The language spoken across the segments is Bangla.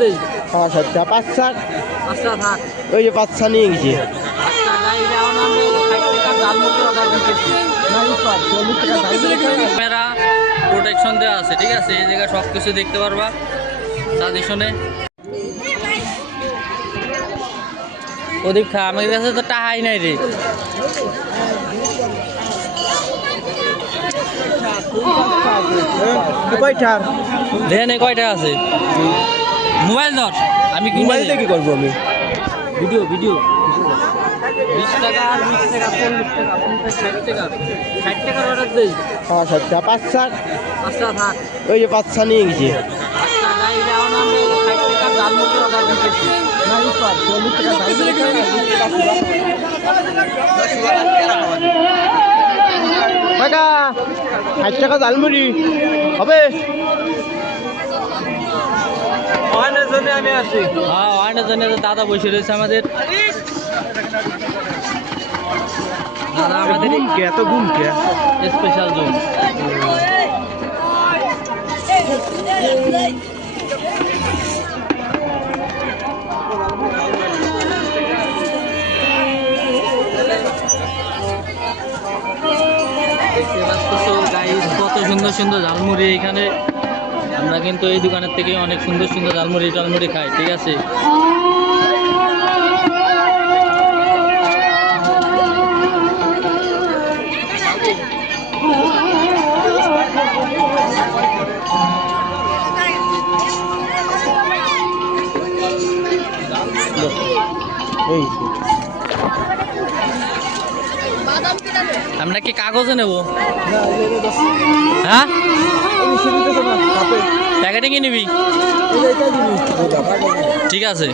দেই? 60 টাকা 5 ছা। আচ্ছা থাক। ওই যে 5 ছা নিয়ে গেছি। আচ্ছা গাই এখন আমরা 60 টাকা জালমুড়ি অর্ডার দিতেছি। না এই 40 টাকা দাম দিতে। ক্যামেরা প্রোটেকশন দেওয়া আছে, ঠিক আছে? এই জায়গায় সব কিছু দেখতে পারবা সাজেশনে। ওদিক খা, আমার কাছে তো টাকাই নাই রে। কয়টা? দেন কয়টা আছে? মোবাইল ধর, আমি মোবাইল দিয়ে কি করবো আমি? ভিডিও 20 টাকা আর 20 টাকা 40 টাকা 50 60 টাকা 60 টাকার অর্ডার দেই? 60 টাকা 5 ছা। আচ্ছা থাক। ওই যে 5 ছা নিয়ে গেছি। আচ্ছা গাই এখন আমরা 60 টাকা জালমুড়ি অর্ডার দিতেছি। না এই 40 টাকা দাম দিতে। কাকা 60 টাকা জালমুড়ি হবে? ওয়ানের জন্য আমি আসি। হ্যাঁ, ওয়ানের জন্য দাদা বসে রয়েছে আমাদের। দাদা আমাদের এত ঘুম কে? Special zone. কত সুন্দর সুন্দর ঝালমুড়ি এখানে। আমরা কিন্তু এই দোকানের থেকে অনেক সুন্দর সুন্দর ঝালমুড়ি টালমুড়ি খাই, ঠিক আছে? আমরা কি কাগজে নেব? হ্যাঁ, প্যাকেটে কি নিবি? ঠিক আছে।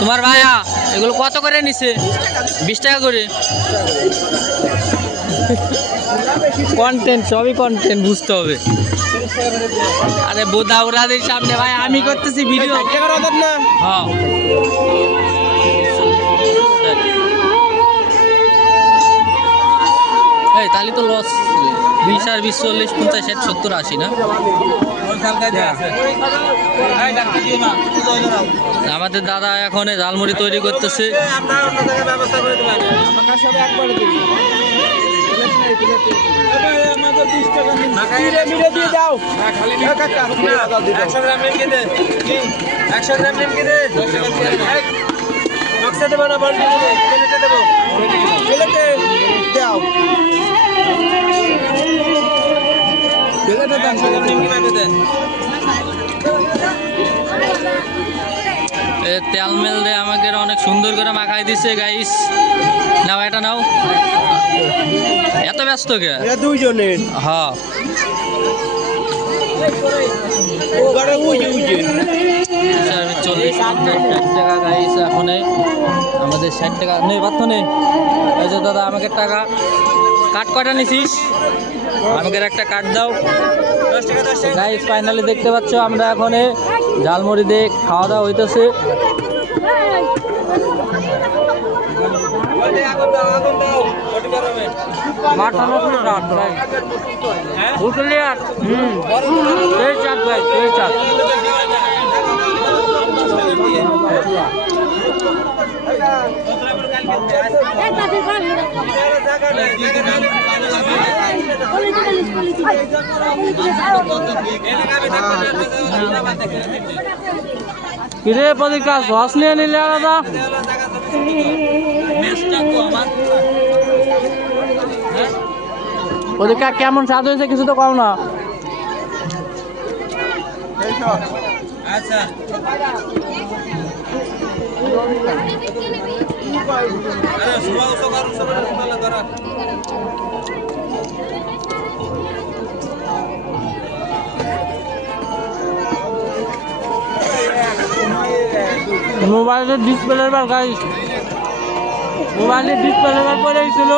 তোমার ভাইয়া এগুলো কত করে নিছে? 20 টাকা করে। কন্টেন্ট, সবই কন্টেন্ট, বুঝতে হবে। আরে বোধা ওরাদের সামনে ভাই আমি করতেছি ভিডিও। হ্যাঁ এই তাহলে তো লস। 20 আর 20 40 50 60 70 80 না? আমাদের দাদা এখন ঝালমুড়ি তৈরি করতেছে। তেল মেল দিয়ে আমাকে অনেক সুন্দর করে মাখাই দিচ্ছে গাইস। নাও এটা নাও। এত ব্যস্ত কে? দুইজনের। হ্যাঁ 40 60 টাকা গাইস। এখন আমাদের 60 টাকা নেই, বাধ্য নেই। এই যে দাদা আমাকে টাকা কাট কয়টা নিছিস? আমাকে একটা কাট দাও গাইস। ফাইনালি দেখতে পাচ্ছ আমরা এখন ঝালমুড়ি দিয়ে খাওয়া দাওয়া হইতেছে। কিরে পদিকা সস নিয়ে নিলে আলাদা? পদিকা কেমন স্বাদ হয়েছে কিছু তো কম না? আচ্ছা মোবাইলের ডিসপ্লের বার গাইস, মোবাইলের ডিসপ্লের বার পড়ে গেছিল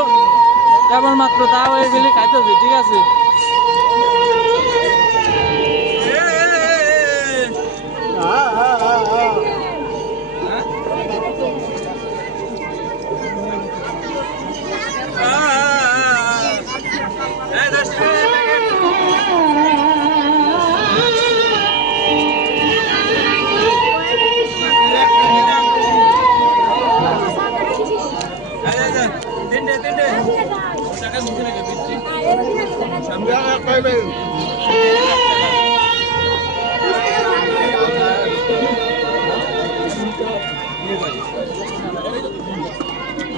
কেবলমাত্র, তাও এগুলি খাইতেছে, ঠিক আছে?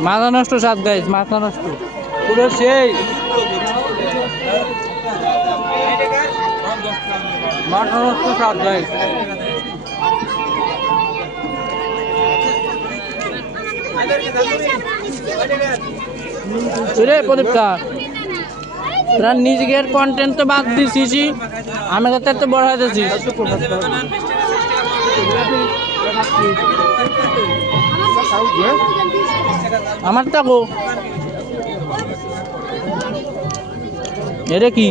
মাথা নষ্ট স্বাদ গাইস, মাথা নষ্ট পুরো সেই মাথা নষ্ট স্বাদ গাইস। রে প্রদীপটা তোরা নিজের কন্টেন্ট তো বাদ দিছিস, আমি কথা তো বড় হয়েছিস। আমার টাকো এরে কি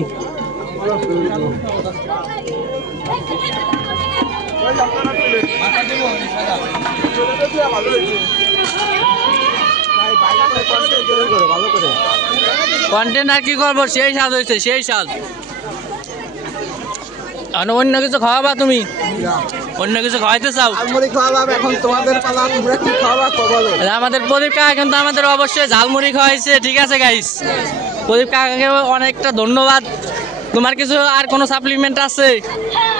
কন্টেন্ট আর কি করবো, সেই স্বাদ হয়েছে, সেই স্বাদ। আর অন্য কিছু খাওয়াবা তুমি, অন্য কিছু খাওয়াইতে চাও? এখন তোমাদের পালা, তোমরা কি খাওয়াবা বলো। আমাদের প্রদীপ কাকা কিন্তু আমাদের অবশ্যই ঝালমুড়ি খাওয়াইছে, ঠিক আছে গাইস। প্রদীপ কাকাকে অনেকটা ধন্যবাদ। তোমার কিছু আর কোনো সাপ্লিমেন্ট আছে?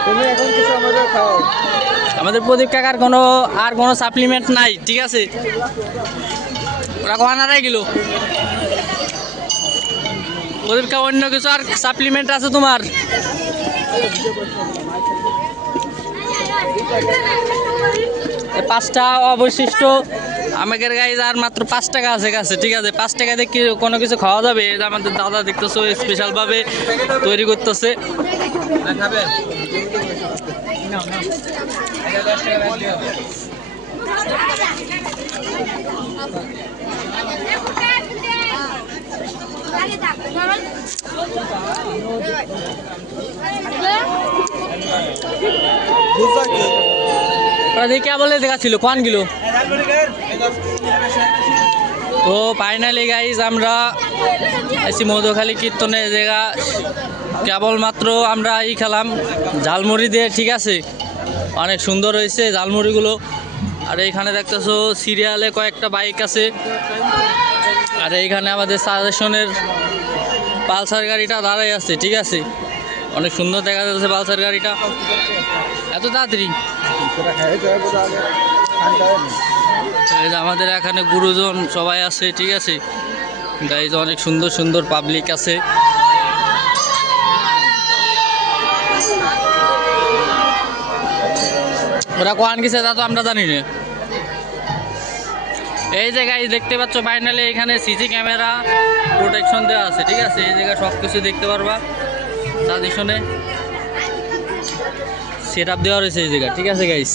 তুমি এখন কিছু আমাদের খাও। আমাদের প্রদীপ কাকার কোনো আর কোনো সাপ্লিমেন্ট নাই, ঠিক আছে। ওরা কোয়ানারাই গেল। প্রদীপ কাকা অন্য কিছু আর সাপ্লিমেন্ট আছে তোমার? পাঁচটা অবশিষ্ট আমাদের গাইজ, আর মাত্র 5 টাকা আছে কাছে, ঠিক আছে। 5 টাকা দিয়ে কি কোনো কিছু খাওয়া যাবে? এটা আমাদের দাদা দেখতেছো স্পেশালভাবে তৈরি করতেছে। ওরা কে বলে দেখাচ্ছিল কোন গিলো। তো ফাইনালি গাইজ আমরা এসি মধুখালী কীর্তনের জায়গা, কেবলমাত্র আমরা খেলাম ঝালমুড়ি দিয়ে, ঠিক আছে। অনেক সুন্দর হয়েছে ঝালমুড়িগুলো। আর এইখানে দেখতেছো সিরিয়ালে কয়েকটা বাইক আছে। আর এইখানে আমাদের সাজেশনের পালসার গাড়িটা দাঁড়াই আছে, ঠিক আছে। অনেক সুন্দর দেখা যাচ্ছে পালসার গাড়িটা, এত তাড়াতাড়ি। এই যে আমাদের এখানে গুরুজন সবাই আছে, ঠিক আছে গাইজ। অনেক সুন্দর সুন্দর পাবলিক আছে। ওরা কোয়ান গেছে তা তো আমরা জানি না। এই যে গাইজ দেখতে পাচ্ছ ফাইনালি এখানে সিসি ক্যামেরা প্রোটেকশন দেওয়া আছে, ঠিক আছে। এই জায়গায় সব কিছু দেখতে পারবা, সাজেশনে সেট আপ দেওয়া রয়েছে এই জায়গা, ঠিক আছে গাইজ।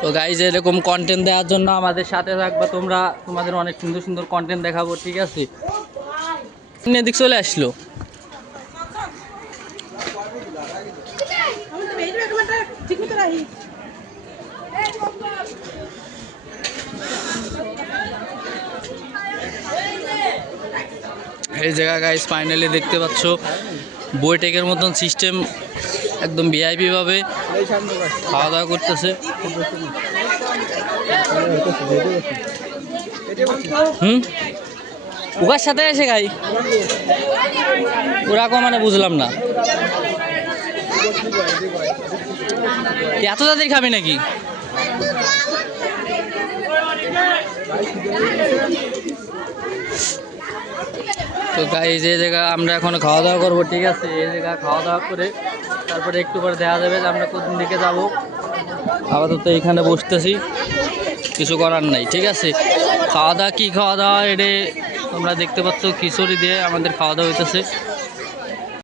তো গাইজ এরকম কন্টেন্ট দেওয়ার জন্য আমাদের সাথে থাকবা তোমরা, তোমাদের অনেক সুন্দর সুন্দর কন্টেন্ট দেখাবো, ঠিক আছে। এদিক চলে আসলো। এই জায়গা গাইজ ফাইনালি দেখতে পাচ্ছ বইটেকের মতন সিস্টেম, একদম ভিআইপি ভাবে খাওয়া দাওয়া করতেছে। ওকার সাথে এসে খাই, ওরা মানে বুঝলাম না, এত তাদের খাবি নাকি? তো গাইজ এই জায়গা আমরা এখন খাওয়া দাওয়া করবো, ঠিক আছে। এই জায়গা খাওয়া দাওয়া করে তারপরে একটু পরে দেখা যাবে যে আমরা কোন দিকে যাব। আপাতত এইখানে বসতেছি, কিছু করার নাই, ঠিক আছে। খাওয়া দাওয়া কি খাওয়া দাওয়া এটা তোমরা দেখতে পাচ্ছ, খিচুড়ি দিয়ে আমাদের খাওয়া দাওয়া হইতেছে।